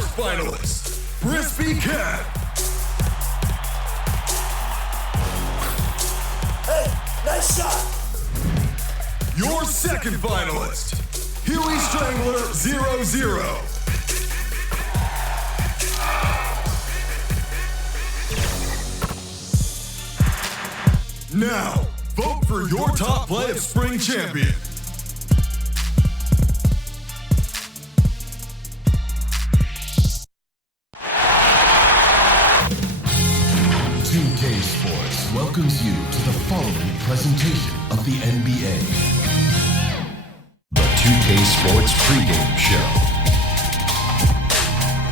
first finalist, Frisbee Cat. Hey, nice shot. Your second finalist, Huey Strangler 00. Now, vote for your top play of spring champion. Sports welcomes you to the following presentation of the NBA. The 2K Sports pregame show.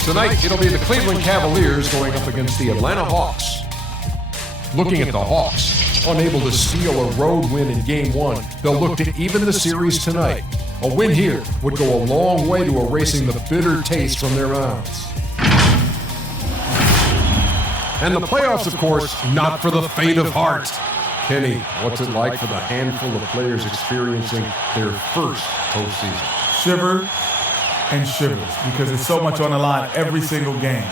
Tonight, it'll be the Cleveland Cavaliers going up against the Atlanta Hawks. Looking at the Hawks, unable to steal a road win in Game 1, they'll look to even the series tonight. A win here would go a long way to erasing the bitter taste from their mouths. And the playoffs, of course, not for the faint of heart. Kenny, what's it like for the handful of players experiencing their first postseason? Shivers and shivers, because there's so much on the line every single game.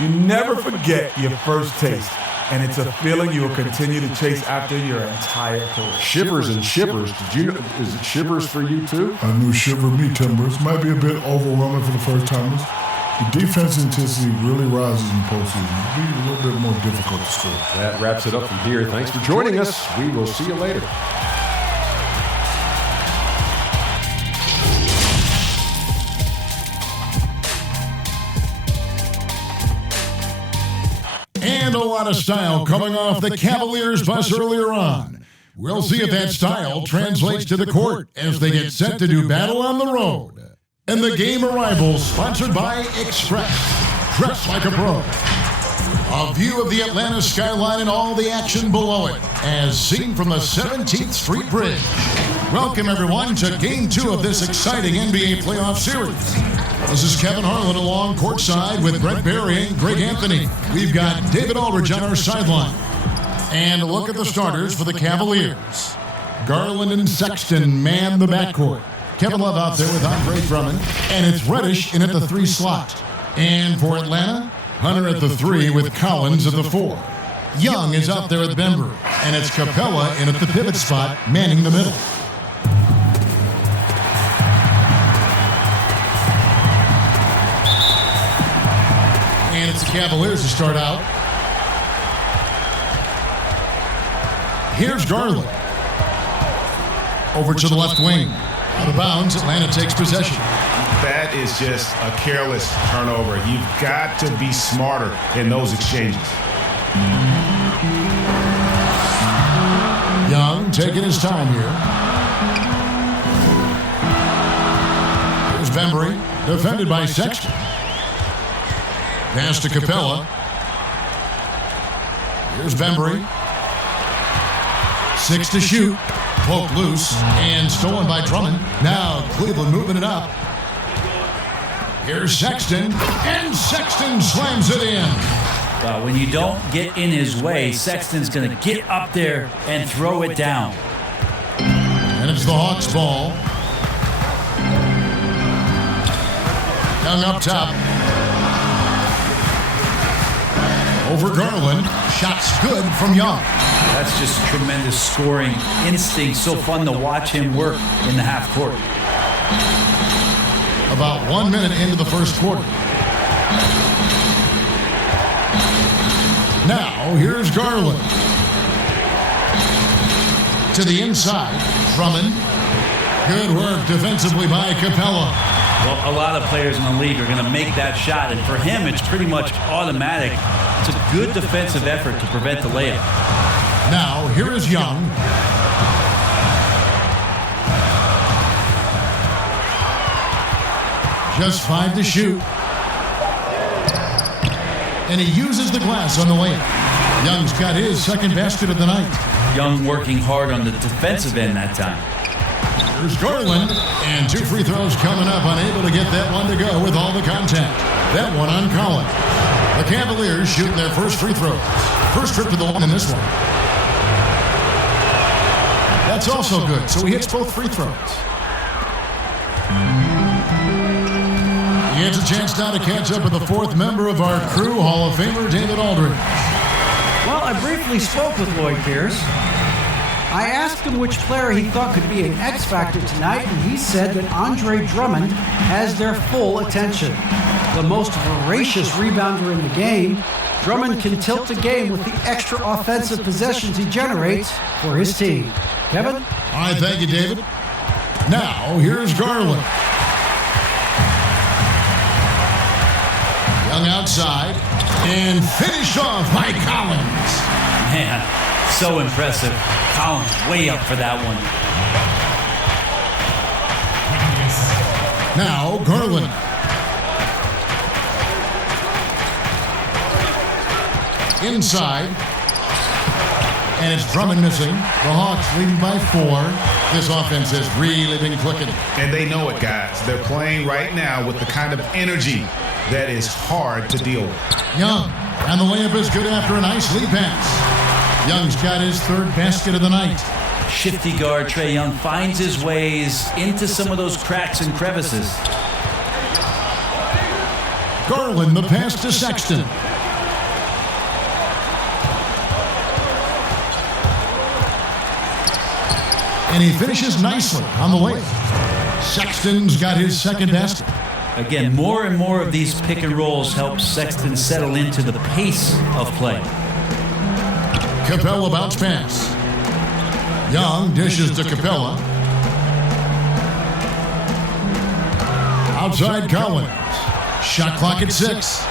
You never forget your first taste, and it's a feeling you will continue to chase after your entire career. Shivers and shivers. Did you know? Is it shivers for you too? I knew shiver me timbers. Might be a bit overwhelming for the first timers. The defense intensity really rises in postseason. It'll be a little bit more difficult to score. That wraps it up from here. Thanks for joining us. We will see you later. And a lot of style coming off the Cavaliers bus earlier on. We'll see if that style translates to the court as they get set to do battle on the road. And the game arrival sponsored by Express. Dress like a pro. A view of the Atlanta skyline and all the action below it, as seen from the 17th Street Bridge. Welcome, everyone, to Game 2 of this exciting NBA playoff series. This is Kevin Harlan along courtside with Brett Barry and Greg Anthony. We've got David Aldridge on our sideline. And a look at the starters for the Cavaliers. Garland and Sexton man the backcourt. Kevin Love out there with Andre Drummond, and it's Reddish in at the 3 slot. And for Atlanta, Hunter at the 3 with Collins at the 4. Young is out there at Bembry, and it's Capella in at the pivot spot, manning the middle. And it's the Cavaliers to start out. Here's Garland. Over to the left wing. Out of bounds, Atlanta takes possession. That is just a careless turnover. You've got to be smarter in those exchanges. Young taking his time here. Here's Bembry, defended by Sexton. Pass to Capella. Here's Bembry. 6 to shoot. Poked loose and stolen by Drummond. Now Cleveland moving it up. Here's Sexton, and Sexton slams it in. When you don't get in his way, Sexton's going to get up there and throw it down. And it's the Hawks' ball. Young up top. Over Garland. Shots good from Young. That's just tremendous scoring instinct. So fun to watch him work in the half court. About 1 minute into the first quarter. Now, here's Garland. To the inside, Drummond. Good work defensively by Capella. Well, a lot of players in the league are going to make that shot, and for him, it's pretty much automatic. It's a good defensive effort to prevent the layup. Now, here is Young. Just 5 to shoot. And he uses the glass on the layup. Young's got his second basket of the night. Young working hard on the defensive end that time. Here's Garland, and 2 free throws coming up, unable to get that one to go with all the contact. That one on Collins. The Cavaliers shooting their first free throws. First trip to the line in this one. That's also good, so he hits both free throws. Gets a chance now to catch up with the fourth member of our crew, Hall of Famer David Aldridge. Well, I briefly spoke with Lloyd Pierce. I asked him which player he thought could be an X factor tonight, and he said that Andre Drummond has their full attention. The most voracious rebounder in the game, Drummond can tilt the game with the extra offensive possessions he generates for his team. Kevin? All right, thank you, David. Now, here's Garland. Young outside, and finished off by Collins. Man, so impressive. Collins way up for that one. Now, Garland. Inside. And it's Drummond missing. The Hawks leading by 4. This offense has really been clicking. And they know it, guys. They're playing right now with the kind of energy that is hard to deal with. Young. And the layup is good after a nice lead pass. Young's got his third basket of the night. Shifty guard Trae Young finds his ways into some of those cracks and crevices. Garland, the pass to Sexton. And he finishes nicely on the layup. Sexton's got his second basket. Again, more and more of these pick and rolls help Sexton settle into the pace of play. Capella bounce pass. Young dishes to Capella. Outside Collins. Shot clock at 6.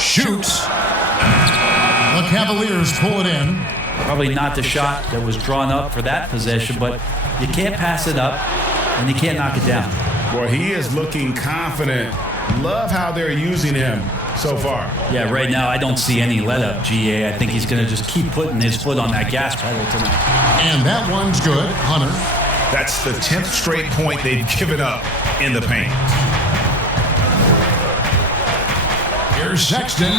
Shoots. The Cavaliers pull it in. Probably not the shot that was drawn up for that possession, but you can't pass it up and you can't knock it down. Boy, he is looking confident. Love how they're using him so far. Yeah, right now I don't see any let up, GA. I think he's going to just keep putting his foot on that gas pedal tonight. And that one's good. Hunter. That's the 10th straight point they've given up in the paint. Here's Sexton.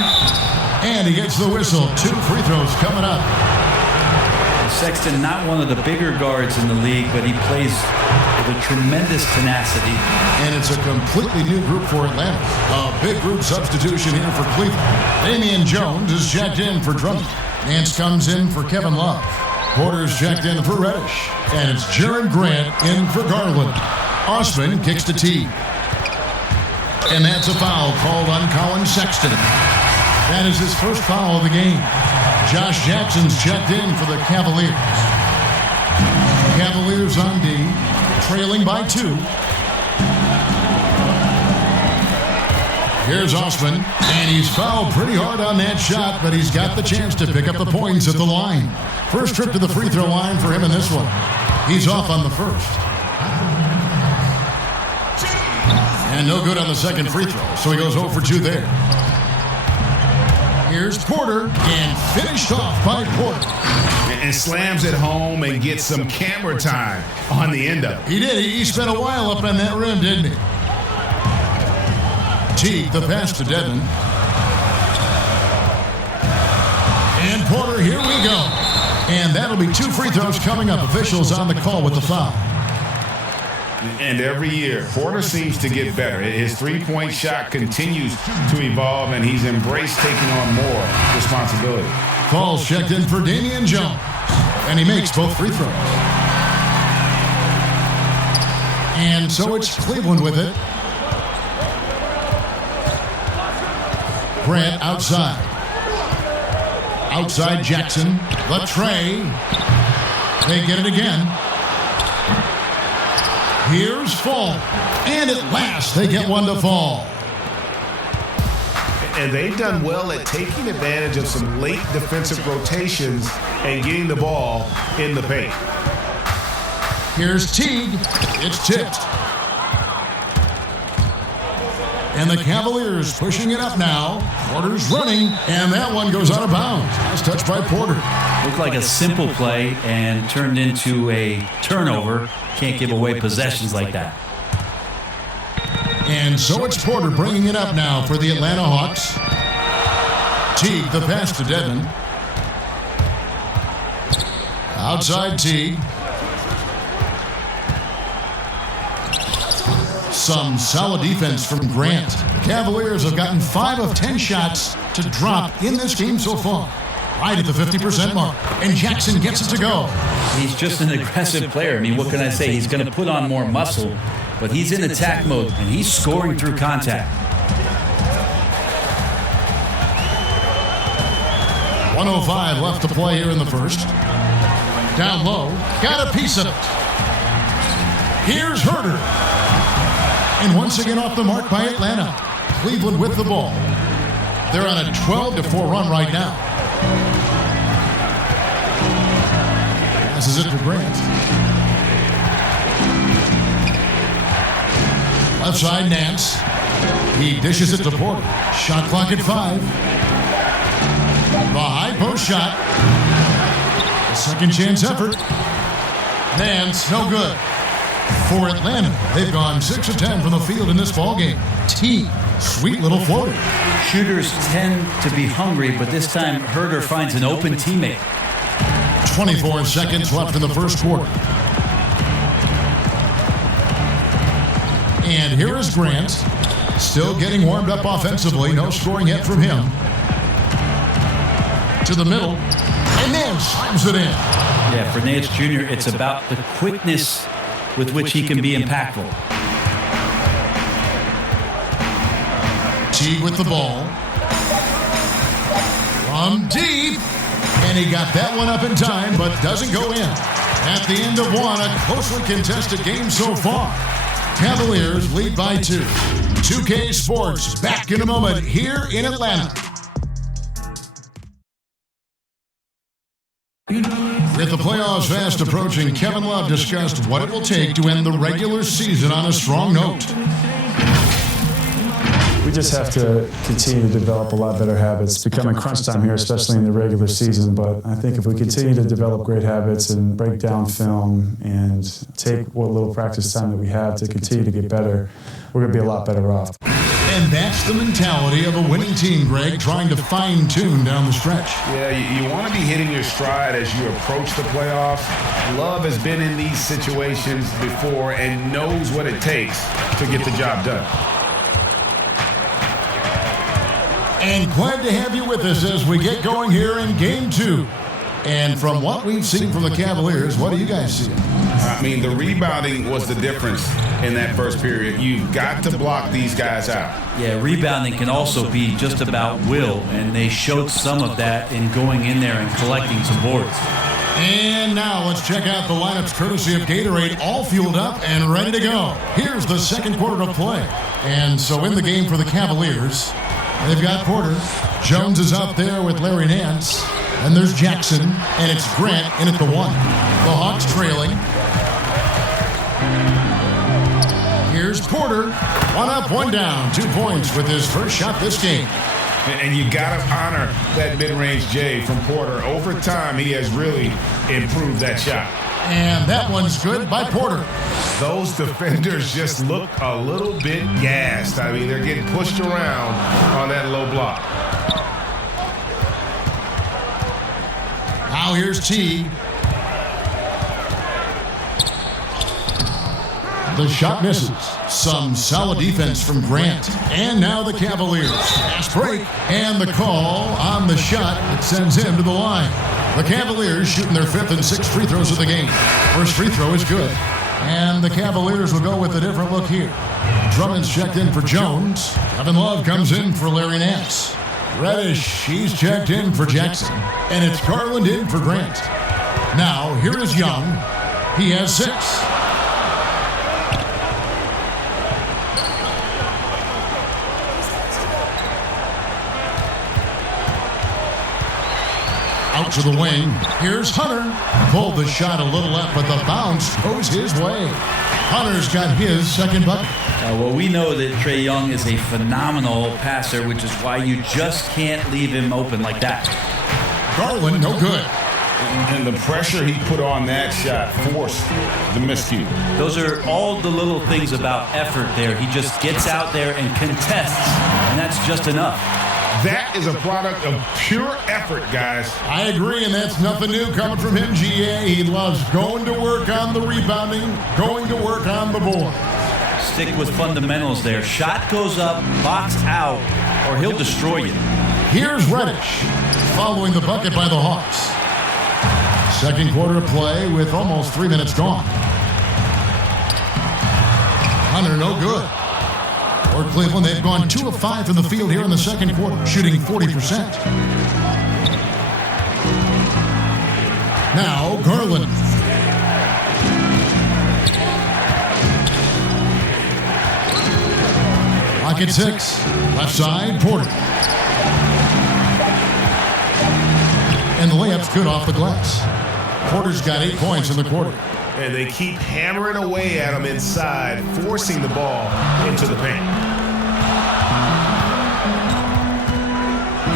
And he gets the whistle. 2 free throws coming up. Sexton, not one of the bigger guards in the league, but he plays with a tremendous tenacity. And it's a completely new group for Atlanta. A big group substitution here for Cleveland. Damian Jones is checked in for Drummond. Nance comes in for Kevin Love. Porter's checked in for Reddish. And it's Jared Grant in for Garland. Osman kicks to T. And that's a foul called on Colin Sexton. That is his first foul of the game. Josh Jackson's checked in for the Cavaliers. Cavaliers on D, trailing by 2. Here's Osman, and he's fouled pretty hard on that shot, but he's got the chance to pick up the points at the line. First trip to the free throw line for him in this one. He's off on the first. And no good on the second free throw, so he goes 0 for 2 there. Here's Porter, and finished off by Porter. And slams it home and gets some camera time on the end of it. He did. He spent a while up on that rim, didn't he? Teague, the pass to Devin. And Porter, here we go. And that'll be 2 free throws coming up. Officials on the call with the foul. And every year, Porter seems to get better. His three-point shot continues to evolve, and he's embraced taking on more responsibility. Falls checked in for Damian Jones, and he makes both free throws. And so it's Cleveland with it. Grant outside. Outside Jackson. The tray. They get it again. Here's Fall. And at last, they get one to fall. And they've done well at taking advantage of some late defensive rotations and getting the ball in the paint. Here's Teague. It's tipped. And the Cavaliers pushing it up now. Porter's running, and that one goes out of bounds. Nice touch by Porter. Looked like a simple play and turned into a turnover. Can't give away possessions like that. And so it's Porter bringing it up now for the Atlanta Hawks. Teague, the pass to Devin. Outside Teague. Some solid defense from Grant. The Cavaliers have gotten 5 of 10 shots to drop in this game so far. Right at the 50% mark. And Jackson gets it to go. He's just an aggressive player. I mean, what can I say? He's going to put on more muscle, but he's in attack mode, and he's scoring through contact. 1:05 left to play here in the first. Down low. Got a piece of it. Here's Herter. And once again off the mark by Atlanta. Cleveland with the ball. They're on a 12-4 run right now. Passes it to Grant. Left side, Nance. He dishes it to Porter. Shot clock at 5. The high post shot. A second chance effort. Nance, no good. For Atlanta, they've gone 6 of 10 from the field in this ballgame. T, sweet little floater. Shooters tend to be hungry, but this time Herter finds an open teammate. 24 seconds left in the first quarter. And here is Grant, still getting warmed up offensively. No scoring yet from him. To the middle, and then slams it in. Yeah, for Nance Jr., it's about the quickness with which he can be impactful. Teague with the ball. From deep. And he got that one up in time, but doesn't go in. At the end of one, a closely contested game so far. Cavaliers lead by 2. 2K Sports back in a moment here in Atlanta. With the playoffs fast approaching, Kevin Love discussed what it will take to end the regular season on a strong note. We just have to continue to develop a lot better habits. It's becoming crunch time here, especially in the regular season. But I think if we continue to develop great habits and break down film and take what little practice time that we have to continue to get better, we're going to be a lot better off. And that's the mentality of a winning team, Greg, trying to fine-tune down the stretch. Yeah, you want to be hitting your stride as you approach the playoffs. Love has been in these situations before and knows what it takes to get the job done. And glad to have you with us as we get going here in Game 2. And from what we've seen from the Cavaliers, what do you guys see? I mean, the rebounding was the difference in that first period. You've got to block these guys out. Yeah, rebounding can also be just about will, and they showed some of that in going in there and collecting some boards. And now let's check out the lineups courtesy of Gatorade, all fueled up and ready to go. Here's the second quarter of play. And so in the game for the Cavaliers, they've got Porter. Jones is out there with Larry Nance. And there's Jackson, and it's Grant in at the 1. The Hawks trailing. Here's Porter. 1 up, 1 down. 2 points with his first shot this game. And you got to honor that mid-range J from Porter. Over time, he has really improved that shot. And that one's good by Porter. Those defenders just look a little bit gassed. I mean, they're getting pushed around on that low block. Now here's T. The shot misses. Some solid defense from Grant. And now the Cavaliers. Fast break. And the call on the shot that sends him to the line. The Cavaliers shooting their 5th and 6th free throws of the game. First free throw is good. And the Cavaliers will go with a different look here. Drummond's checked in for Jones. Kevin Love comes in for Larry Nance. Reddish, he's checked in for Jackson. And it's Garland in for Grant. Now, here is Young. He has 6. Out to the wing. Here's Hunter. Pulled the shot a little left, but the bounce goes his way. Hunter's got his second bucket. Well, we know that Trae Young is a phenomenal passer, which is why you just can't leave him open like that. Garland, no good. And the pressure he put on that shot forced the miscue. Those are all the little things about effort there. He just gets out there and contests, and that's just enough. That is a product of pure effort, guys. I agree, and that's nothing new coming from him, GA. He loves going to work on the rebounding, going to work on the board. stick with fundamentals there. Shot goes up, box out, or he'll destroy you. Here's Reddish, following the bucket by the Hawks. Second quarter of play with almost 3 minutes gone. Hunter, no good. For Cleveland, they've gone 2 of 5 from the field here in the second quarter, shooting 40%. Now, Garland. Pocket 6, left side, Porter. And the layup's good off the glass. Porter's got 8 points in the quarter. And they keep hammering away at him inside, forcing the ball into the paint.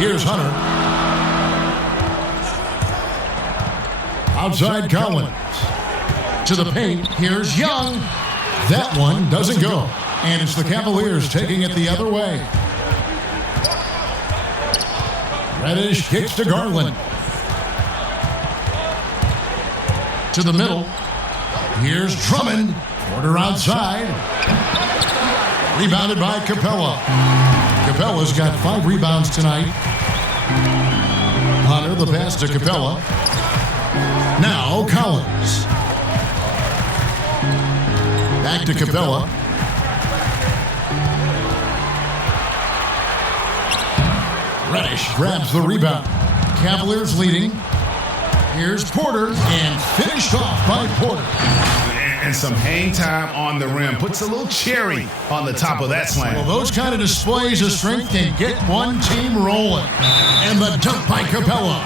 Here's Hunter. Outside Collins. To the paint. Here's Young. That one doesn't go. And it's the Cavaliers taking it the other way. Reddish kicks to Garland. To the middle. Here's Drummond. Porter outside. Rebounded by Capella. Capella's got 5 rebounds tonight. Hunter, the pass to Capella. Now Collins. Back to Capella. Reddish grabs the rebound. Cavaliers leading. Here's Porter, and finished off by Porter. And some hang time on the rim. Puts a little cherry on the top of that slam. Well, those kind of displays of strength can get one team rolling. And the dunk by Capella.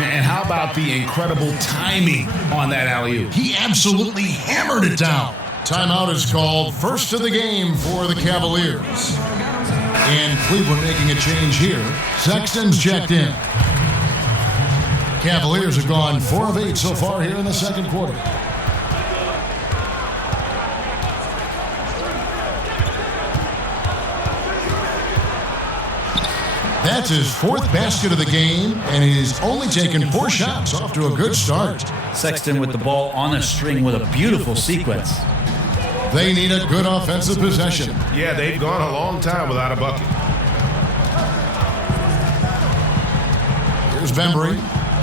And how about the incredible timing on that alley-oop? He absolutely hammered it down. Timeout is called, first of the game for the Cavaliers. And Cleveland making a change here. Sexton's checked in. Cavaliers have gone 4 of 8 so far here in the second quarter. That's his 4th basket of the game, and he's only taken 4 shots, off to a good start. Sexton with the ball on a string with a beautiful sequence. They need a good offensive possession. Yeah, they've gone a long time without a bucket. Here's Bembry.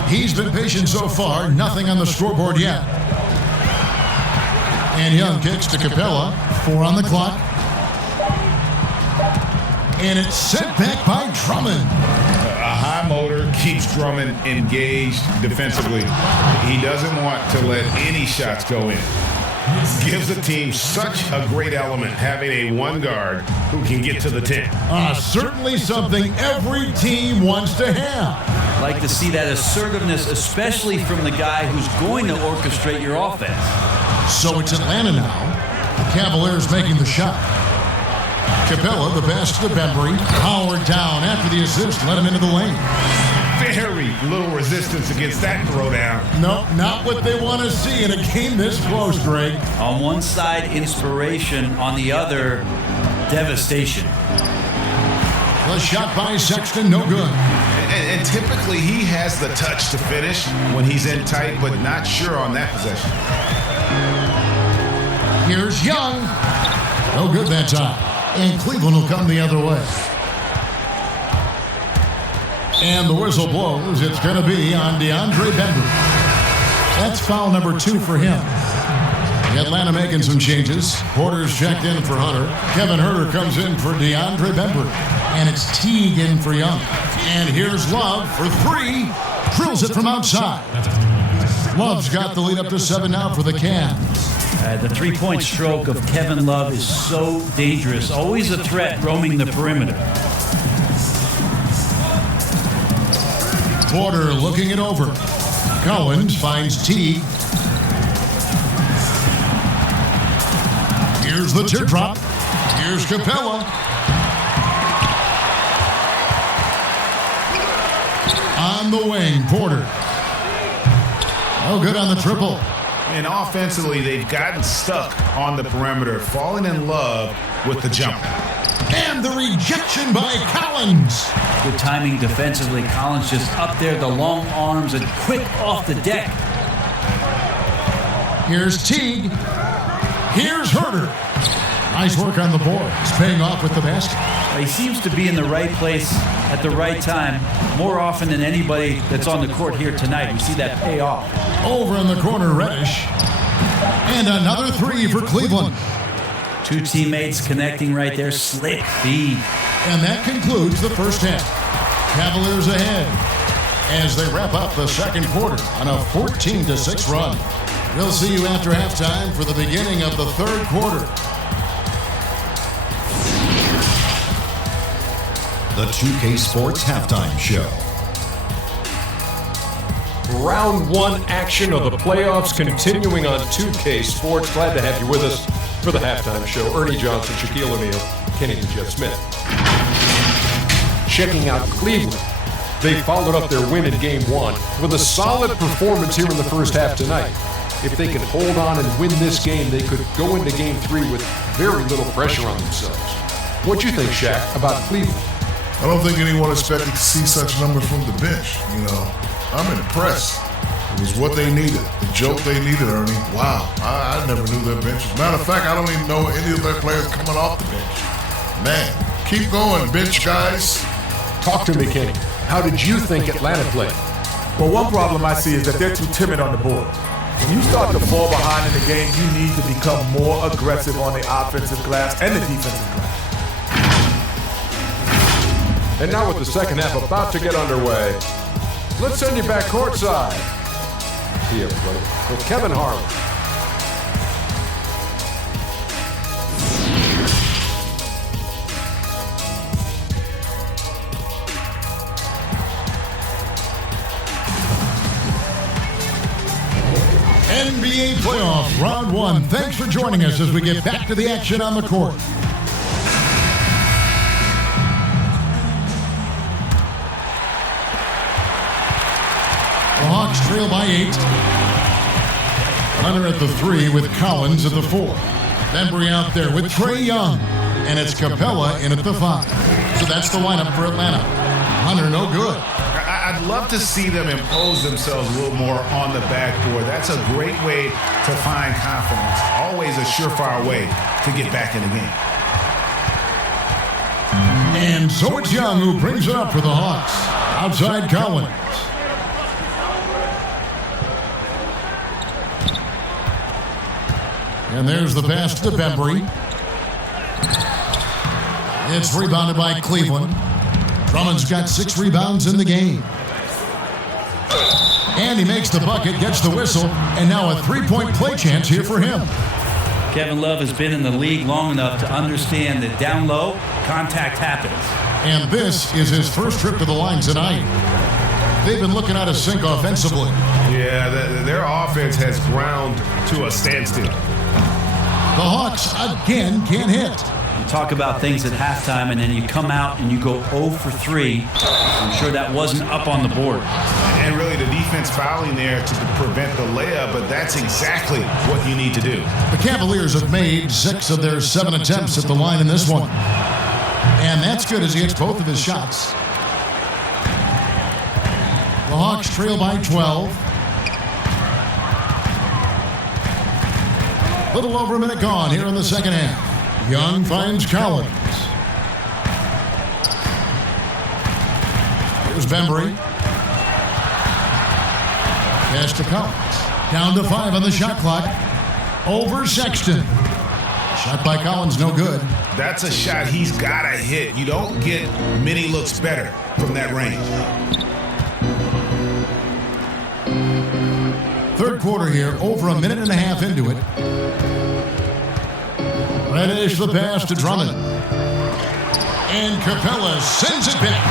He's been patient so far, nothing on the scoreboard yet. And Young kicks to Capella, 4 on the clock. And it's sent back by Drummond. A high motor keeps Drummond engaged defensively. He doesn't want to let any shots go in. Gives the team such a great element having a one guard who can get to the 10. Certainly something every team wants to have. Like to see that assertiveness, especially from the guy who's going to orchestrate your offense. So it's Atlanta now. The Cavaliers making the shot. Capella, the pass to Bembry. Howard down after the assist. Let him into the lane. Very little resistance against that throwdown. No, not what they want to see in a game this close, Greg. On one side, inspiration. On the other, devastation. The shot by Sexton, no good. And typically he has the touch to finish when he's in tight, but not sure on that possession. Here's Young. No good that time. And Cleveland will come the other way. And the whistle blows. It's going to be on DeAndre Bembry. That's foul number 2 for him. Atlanta making some changes. Porter's checked in for Hunter. Kevin Huerter comes in for DeAndre Bembry. And it's Teague in for Young. And here's Love for 3. Drills it from outside. Love's got the lead up to 7 now for the Cavs. The three-point stroke of Kevin Love is so dangerous. Always a threat roaming the perimeter. Porter looking it over. Collins finds Teague. Here's the teardrop. Here's Capella. On the wing, Porter. Oh, good on the triple. And offensively, they've gotten stuck on the perimeter, falling in love with the jump. And the rejection by Collins. Good timing defensively. Collins just up there, the long arms, and quick off the deck. Here's Teague. Here's Huerter. Nice work on the boards, paying off with the basket. He seems to be in the right place at the right time more often than anybody that's on the court here tonight. We see that pay off. Over in the corner, Reddish. And another three for Cleveland. Two teammates connecting right there. Slick feed. And that concludes the first half. Cavaliers ahead as they wrap up the second quarter on a 14-6 run. We'll see you after halftime for the beginning of the third quarter. The 2K Sports Halftime Show. Round one action of the playoffs continuing on 2K Sports. Glad to have you with us for the halftime show. Ernie Johnson, Shaquille O'Neal, Kenny and Jeff Smith. Checking out Cleveland. They followed up their win in Game 1 with a solid performance here in the first half tonight. If they can hold on and win this game, they could go into Game 3 with very little pressure on themselves. What do you think, Shaq, about Cleveland? I don't think anyone expected to see such numbers from the bench. I'm impressed. It was what they needed, the jolt they needed, Ernie. Wow, I never knew their bench. Matter of fact, I don't even know any of their players coming off the bench. Man, keep going, bench guys. Talk to me, Kenny. How did you think Atlanta played? Well, one problem I see is that they're too timid on the board. When you start to fall behind in the game, you need to become more aggressive on the offensive glass and the defensive glass. And now with the second half about to get underway, let's send you back courtside. See everybody with Kevin Harlan. NBA playoff round one. Thanks for joining us as we get back to the action on the court. The Hawks trail by 8. Hunter at the 3 with Collins at the 4. Bembry out there with Trae Young. And it's Capella in at the 5. So that's the lineup for Atlanta. Hunter no good. I'd love to see them impose themselves a little more on the backboard. That's a great way to find confidence. Always a surefire way to get back in the game. And so it's Young who brings it up for the Hawks. Outside Collins. And there's the pass to Bembry. It's rebounded by Cleveland. Drummond's got 6 rebounds in the game. And he makes the bucket, gets the whistle, and now a 3-point play chance here for him. Kevin Love has been in the league long enough to understand that down low, contact happens. And this is his first trip to the line tonight. They've been looking out of sync offensively. Yeah, their offense has ground to a standstill. The Hawks again can't hit. You talk about things at halftime, and then you come out and you go 0 for 3. I'm sure that wasn't up on the board. And really the defense fouling there to prevent the layup, but that's exactly what you need to do. The Cavaliers have made 6 of their 7 attempts at the line in this one. And that's good as he hits both of his shots. The Hawks trail by 12. Little over a minute gone here in the second half. Young finds Collins. Here's Bembry. Pass to Collins. Down to 5 on the shot clock. Over Sexton. Shot by Collins, no good. That's a shot he's got to hit. You don't get many looks better from that range. Third quarter here, over a minute and a half into it. Reddish the pass to Drummond. And Capella sends it back.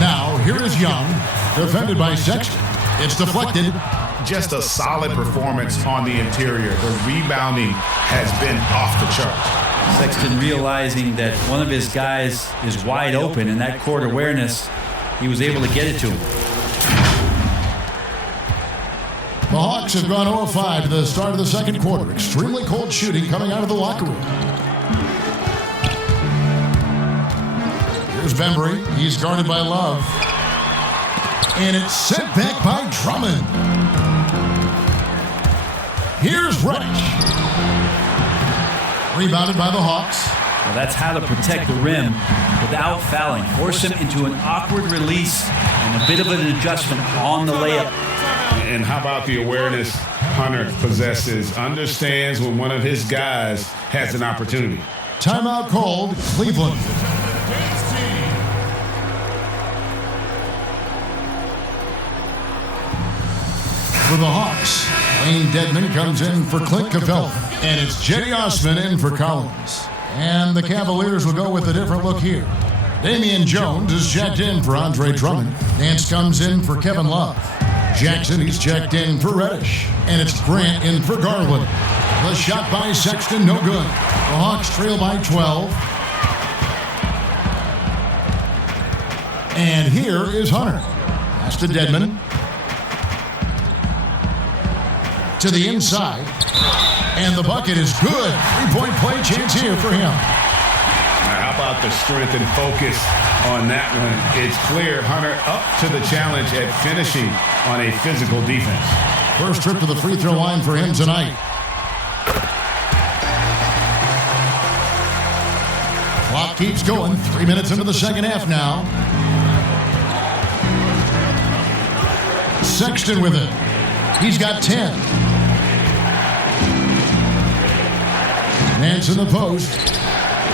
Now, here is Young, defended by Sexton. It's deflected. Just a solid performance on the interior. The rebounding has been off the charts. Sexton realizing that one of his guys is wide open, and that court awareness, he was able to get it to him. The Hawks have gone 0-5 to the start of the second quarter. Extremely cold shooting coming out of the locker room. Here's Bembry. He's guarded by Love. And it's sent back by Drummond. Here's Reddish. Rebounded by the Hawks. Well, that's how to protect the rim without fouling. Force him into an awkward release and a bit of an adjustment on the layup. And how about the awareness Hunter possesses? Understands when one of his guys has an opportunity. Timeout called, Cleveland. For the Hawks, Wayne Dedman comes in for Clint Capella. And it's Jetty Osman in for Collins. And the Cavaliers will go with a different look here. Damian Jones is checked in for Andre Drummond. Nance comes in for Kevin Love. Jackson, he's checked in for Reddish. And it's Grant in for Garland. The shot by Sexton, no good. The Hawks trail by 12. And here is Hunter. Pass to Dedman. To the inside. And the bucket is good. 3-point play chance here for him. How about the strength and focus on that one? It's clear Hunter up to the challenge at finishing on a physical defense. First trip to the free throw line for him tonight. Clock keeps going. 3 minutes into the second half now. Sexton with it. He's got 10. Nance in the post.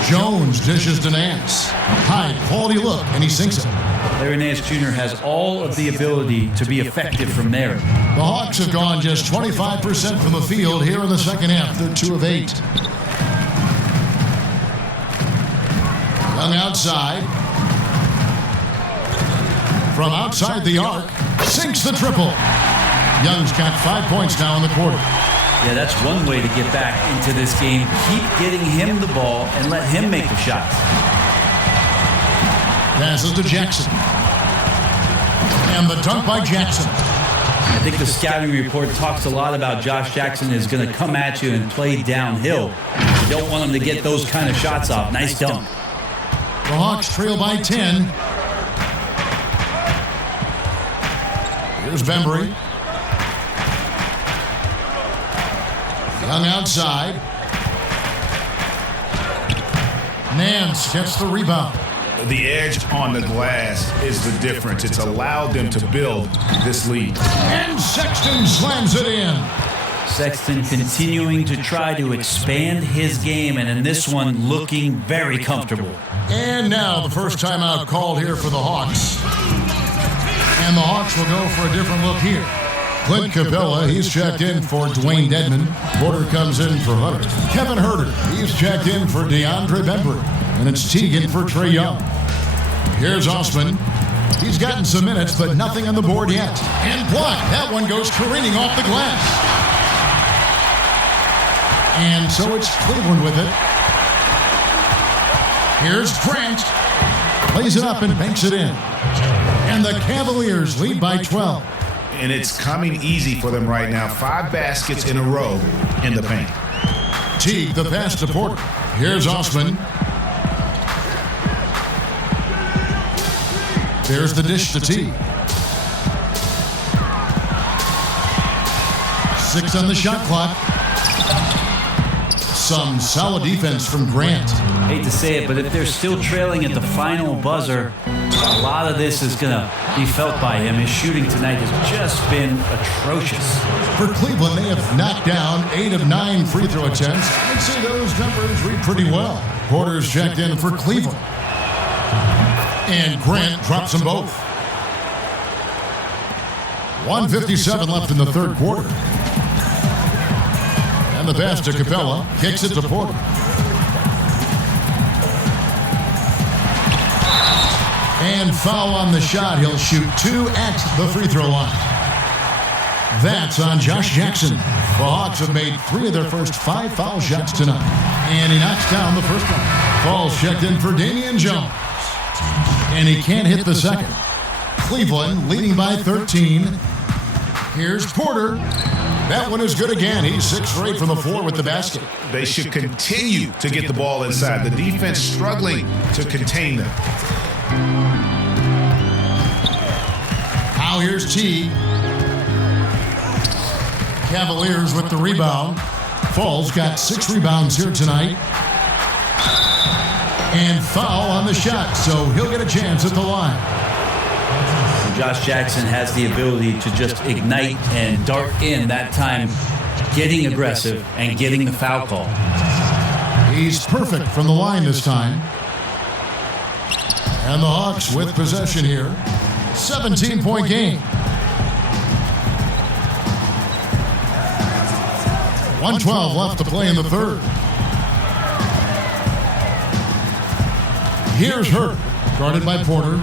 Jones dishes to Nance. High quality look, and he sinks it. Larry Nance Jr. has all of the ability to be effective from there. The Hawks have gone just 25% from the field here in the second half. They're 2 of 8. Young outside. From outside the arc, sinks the triple. Young's got 5 points now in the quarter. Yeah, that's one way to get back into this game. Keep getting him the ball and let him make the shots. Passes to Jackson. And the dunk by Jackson. I think the scouting report talks a lot about Josh Jackson is going to come at you and play downhill. You don't want him to get those kind of shots off. Nice dunk. The Hawks trail by 10. Here's Bembry. Young outside. Nance gets the rebound. The edge on the glass is the difference. It's allowed them to build this lead. And Sexton slams it in. Sexton continuing to try to expand his game, and in this one looking very comfortable. And now the first timeout called here for the Hawks. And the Hawks will go for a different look here. Clint Capella, he's checked in for Dwayne Dedman. Porter comes in for Hunter. Kevin Herter, he's checked in for DeAndre Bembry. And it's Teagan for Trae Young. Here's Osman. He's gotten some minutes, but nothing on the board yet. And blocked. That one goes careening off the glass. And so it's Cleveland with it. Here's Grant. Plays it up and banks it in. And the Cavaliers lead by 12. And it's coming easy for them right now. 5 baskets in a row in the paint. Teague, the pass to Porter. Here's Osman. There's the dish to Teague. 6 on the shot clock. Some solid defense from Grant. Hate to say it, but if they're still trailing at the final buzzer, a lot of this is going to be felt by him. His shooting tonight has just been atrocious. For Cleveland, they have knocked down 8 of 9 free throw attempts. I'd say those numbers read pretty well. Porter's checked in for Cleveland. And Grant drops them both. 1:57 left in the third quarter. And the pass to Capella, kicks it to Porter. And foul on the shot. He'll shoot 2 at the free throw line. That's on Josh Jackson. The Hawks have made 3 of their first 5 foul shots tonight. And he knocks down the first one. Ball's checked in for Damian Jones. And he can't hit the second. Cleveland leading by 13. Here's Porter. That one is good again. He's 6 for 8 from the floor with the basket. They should continue to get the ball inside. The defense struggling to contain them. Now here's Teague. Cavaliers with the rebound. Falls got 6 rebounds here tonight. And foul on the shot, so he'll get a chance at the line. Josh Jackson has the ability to just ignite and dart in that time, getting aggressive and getting the foul call. He's perfect from the line this time. And the Hawks with possession here. 17-point game. 1:12 left to play in the third. Here's Hurt, guarded by Porter.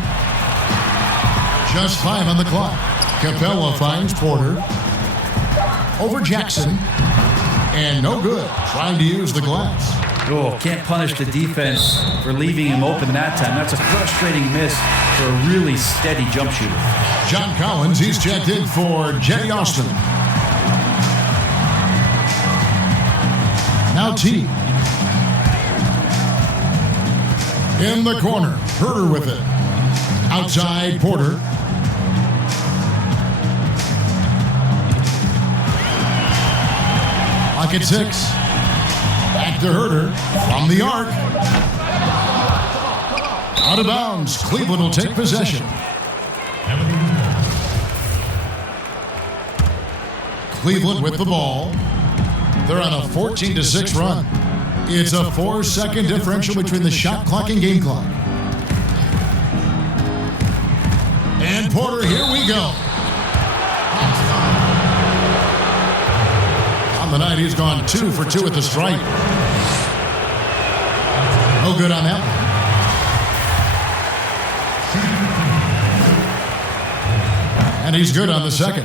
Just 5 on the clock. Capella finds Porter. Over Jackson. And no good. Trying to use the glass. Oh, can't punish the defense for leaving him open that time. That's a frustrating miss for a really steady jump shooter. John Collins, he's checked in for Jenny Austin. Now T. In the corner, Herter with it. Outside, Porter. Lock at 6. Back to Herter from the arc. Out of bounds. Cleveland will take possession. Cleveland with the ball. They're on a 14-6 run. It's a 4-second differential between the shot clock and game clock. And Porter, here we go. On the night, he's gone 2 for 2 at the stripe. No good on that one. And he's good on the second.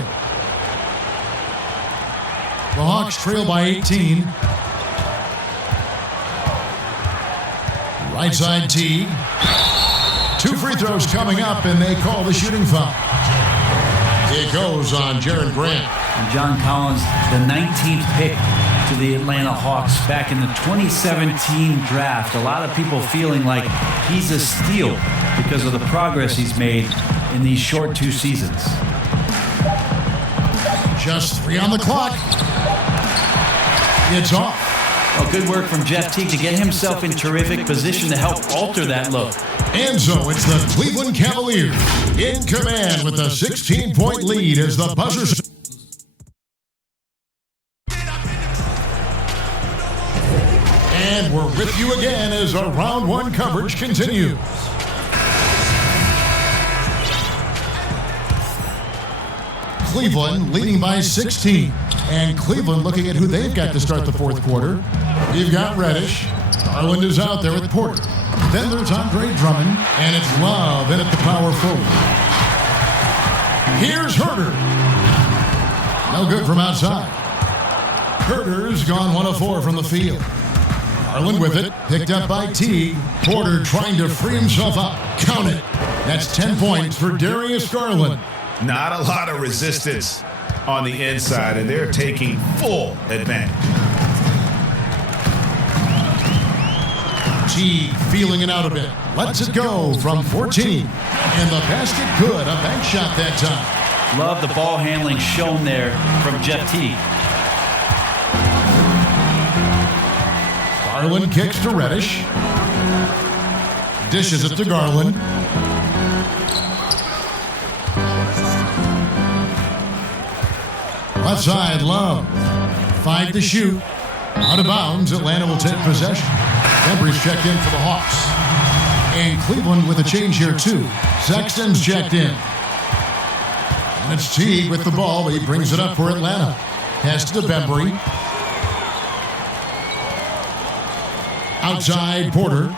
The Hawks trail by 18. Right side T. 2 free throws coming up, and they call the shooting foul. It goes on Jaren Grant. And John Collins, the 19th pick to the Atlanta Hawks back in the 2017 draft. A lot of people feeling like he's a steal because of the progress he's made in these short 2 seasons. Just 3 on the clock. It's off. Well, good work from Jeff Teague to get himself in terrific position to help alter that look. And so it's the Cleveland Cavaliers in command with a 16-point lead as the buzzer. And we're with you again as our round 1 coverage continues. Cleveland leading by 16. And Cleveland looking at who they've got to start the fourth quarter. You've got Reddish. Garland is out there with Porter. Then there's Andre Drummond. And it's Love in at the power forward. Here's Herter. No good from outside. Herter's gone 1 of 4 from the field. Garland with it. Picked up by Teague. Porter trying to free himself up. Count it. That's 10 points for Darius Garland. Not a lot of resistance on the inside, and they're taking full advantage. Teague feeling it out a bit. Lets it go from 14. And the basket good. A bank shot that time. Love the ball handling shown there from Jeff Teague. Garland kicks to Reddish. Dishes it to Garland. Left side, Love. 5 to shoot. Out of bounds, Atlanta will take possession. Embry's checked in for the Hawks. And Cleveland with a change here, too. Sexton's checked in. And it's Teague with the ball, but he brings it up for Atlanta. Pass to Bembry. Outside, Porter.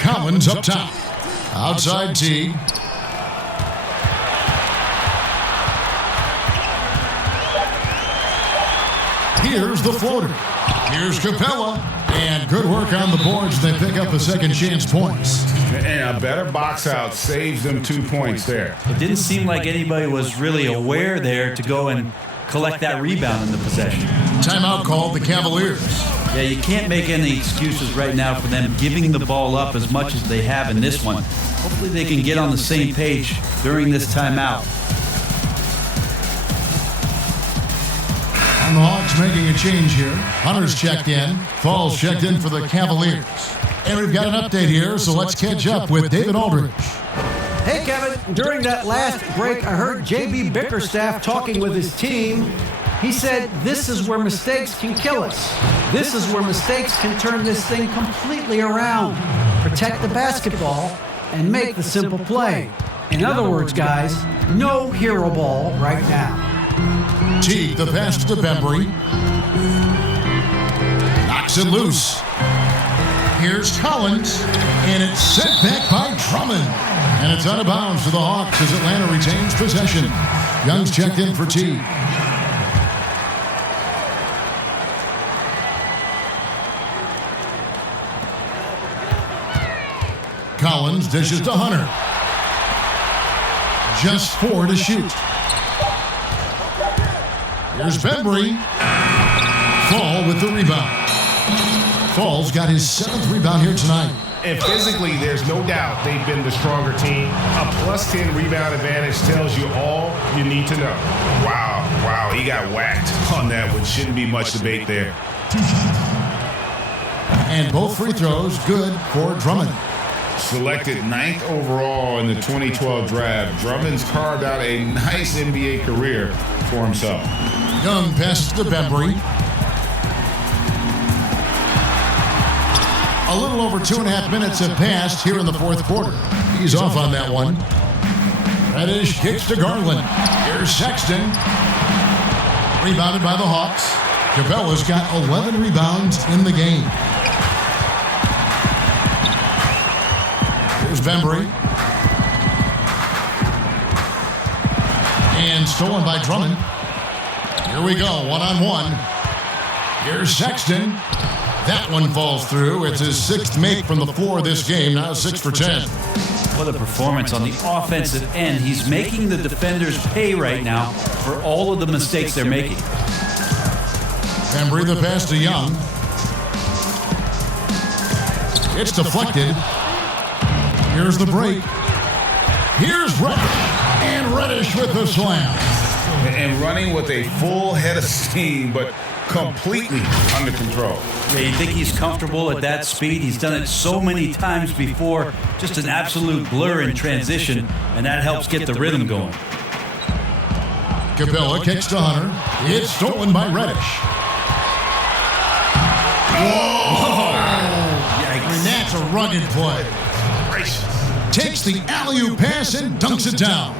Collins up top. Outside, Teague. Here's the floater. Here's Capella. And good work on the boards. They pick up the second chance points. And a better box out saves them 2 points there. It didn't seem like anybody was really aware there to go and collect that rebound in the possession. Timeout called the Cavaliers. Yeah, you can't make any excuses right now for them giving the ball up as much as they have in this one. Hopefully they can get on the same page during this timeout. And the Hawks making a change here. Hunter's checked in. Falls checked in for the Cavaliers. And we've got an update here, so let's catch up with David Aldridge. Hey, Kevin, during that last break, I heard J.B. Bickerstaff talking with his team. He said, this is where mistakes can kill us. This is where mistakes can turn this thing completely around. Protect the basketball and make the simple play. In other words, guys, no hero ball right now. Teague, the pass to Bembry. Knocks it loose. Here's Collins, and it's sent back by Drummond. And it's out of bounds to the Hawks as Atlanta retains possession. Young's checked in for Teague. Collins dishes to Hunter. Just 4 to shoot. Here's Bembry. Fall with the rebound. Fall's got his 7th rebound here tonight. And physically, there's no doubt they've been the stronger team. A plus 10 rebound advantage tells you all you need to know. Wow, he got whacked on that one. Shouldn't be much debate there. And both free throws good for Drummond. Selected 9th overall in the 2012 draft, Drummond's carved out a nice NBA career for himself. Young passes to Bembry. A little over 2.5 minutes have passed here in the fourth quarter. He's off on that one. Reddish kicks to Garland. Here's Sexton. Rebounded by the Hawks. Capella's got 11 rebounds in the game. Here's Bembry. And stolen by Drummond. Here we go, 1-on-1. Here's Sexton. That one falls through. It's his 6th make from the floor this game, now 6 for 10. What a performance on the offensive end. He's making the defenders pay right now for all of the mistakes they're making. Bembry the pass to Young. It's deflected. Here's the break. Here's Reddish. And Reddish with the slam. And running with a full head of steam, but completely under control. Yeah, you think he's comfortable at that speed? He's done it so many times before. Just an absolute blur in transition, and that helps get the rhythm going. Capella kicks to Hunter. It's stolen by Reddish. Whoa! Yikes. And that's a rugged play. Takes the alley-oop pass and dunks it down.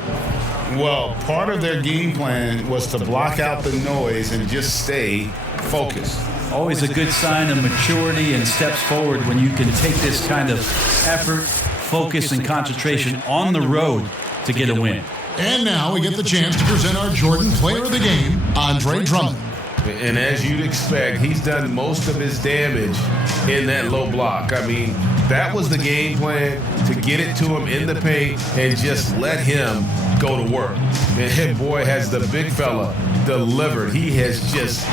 Well, part of their game plan was to block out the noise and just stay focused. Always a good sign of maturity and steps forward when you can take this kind of effort, focus, and concentration on the road to get a win. And now we get the chance to present our Jordan Player of the Game, Andre Drummond. And as you'd expect, he's done most of his damage in that low block. I mean, that was the game plan, to get it to him in the paint and just let him go to work. And boy, has the big fella delivered. He has just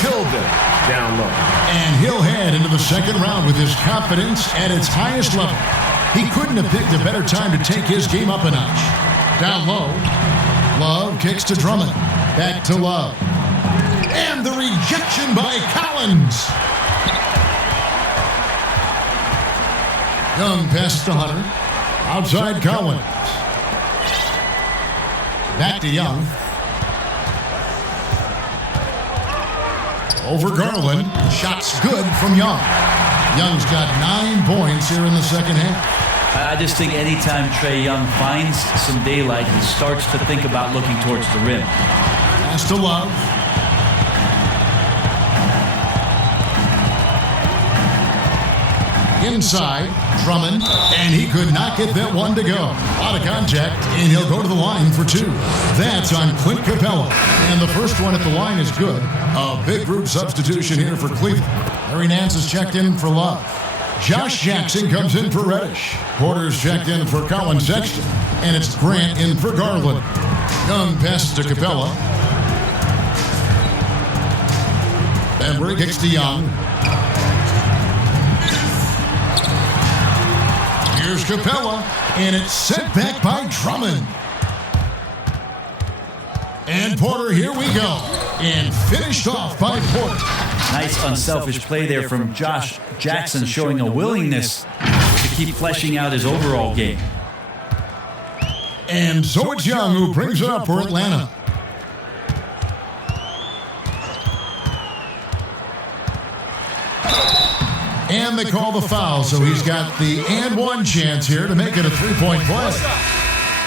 killed them down low. And he'll head into the second round with his confidence at its highest level. He couldn't have picked a better time to take his game up a notch. Down low, Love kicks to Drummond. Back to Love. And the rejection by Collins. Young passes to Hunter. Outside Collins. Back to Young. Over Garland. Shots good from Young. Young's got 9 points here in the second half. I just think anytime Trae Young finds some daylight, he starts to think about looking towards the rim. Pass to Love. Inside, Drummond, and he could not get that one to go. Out of contact, and he'll go to the line for 2. That's on Clint Capella. And the first one at the line is good. A big group substitution here for Cleveland. Larry Nance is checked in for Love. Josh Jackson comes in for Reddish. Porter's checked in for Colin Sexton. And it's Grant in for Garland. Young passes to Capella. Bembry kicks to Young. Here's Capella, and it's sent back by Drummond. And Porter, here we go. And finished off by Porter. Nice unselfish play there from Josh Jackson, showing a willingness to keep fleshing out his overall game. And so it's Young who brings it up for Atlanta. And they call the foul, so he's got the and one chance here to make it a three-point play.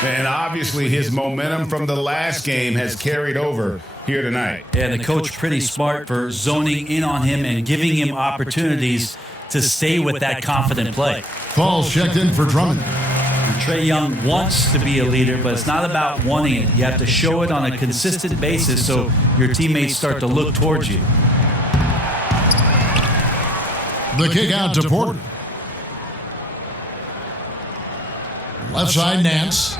And obviously his momentum from the last game has carried over here tonight. Yeah, the coach pretty smart for zoning in on him and giving him opportunities to stay with that confident play. Falls checked in for Drummond. Trae Young wants to be a leader, but it's not about wanting it. You have to show it on a consistent basis so your teammates start to look towards you. The kick out to Porter. Left side, Nance.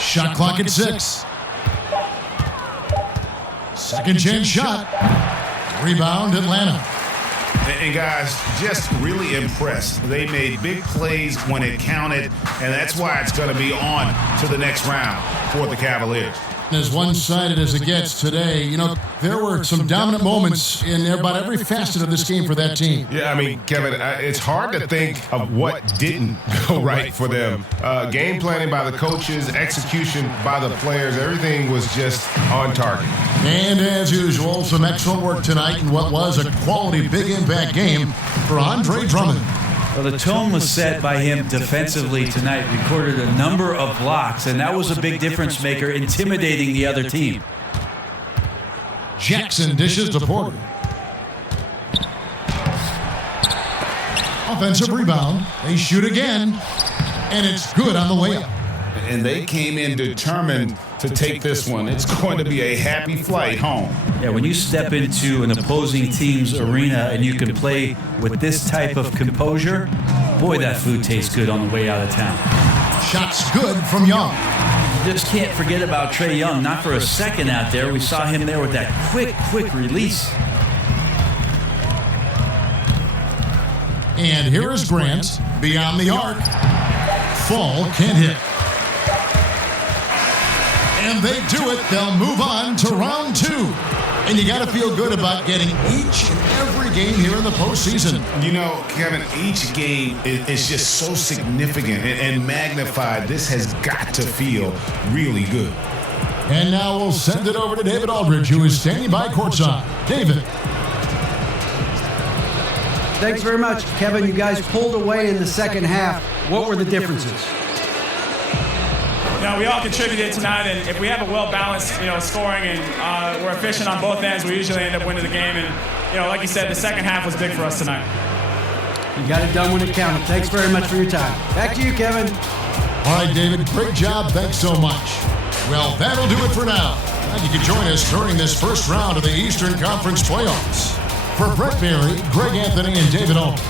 Shot clock at 6. Second chance shot. Rebound, Atlanta. And guys, just really impressed. They made big plays when it counted, and that's why it's going to be on to the next round for the Cavaliers. As one-sided as it gets today, you know, there were some dominant moments in about every facet of this game for that team. Yeah, I mean, Kevin, it's hard to think of what didn't go right for them. Game planning by the coaches, execution by the players, everything was just on target. And as usual, some excellent work tonight in what was a quality big impact game for Andre Drummond. Well, the tone was set by him defensively tonight. Recorded a number of blocks, and that was a big difference maker, intimidating the other team. Jackson dishes to Porter. Offensive rebound. They shoot again, and it's good on the way up. And they came in determined to take this one. It's going to be a happy flight home. Yeah, when you step into an opposing team's arena and you can play with this type of composure, boy, that food tastes good on the way out of town. Shots good from Young. You just can't forget about Trae Young. Not for a second out there. We saw him there with that quick release. And here is Grant beyond the arc. Fall can't hit. And they do it. They'll move on to round 2. And you got to feel good about getting each and every game here in the postseason. You know, Kevin, each game is just so significant and magnified. This has got to feel really good. And now we'll send it over to David Aldridge, who is standing by courtside. David. Thanks very much, Kevin. You guys pulled away in the second half. What were the differences? You know, we all contributed tonight, and if we have a well-balanced, scoring and we're efficient on both ends, we usually end up winning the game. And, like you said, the second half was big for us tonight. You got it done when it counted. Thanks very much for your time. Back to you, Kevin. All right, David, great job. Thanks so much. Well, that'll do it for now. And you can join us during this first round of the Eastern Conference playoffs. For Brett Berry, Greg Anthony, and David Aldridge,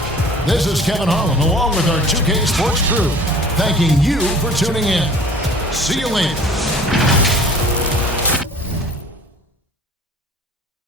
this is Kevin Harlan, along with our 2K Sports crew, thanking you for tuning in. See you later.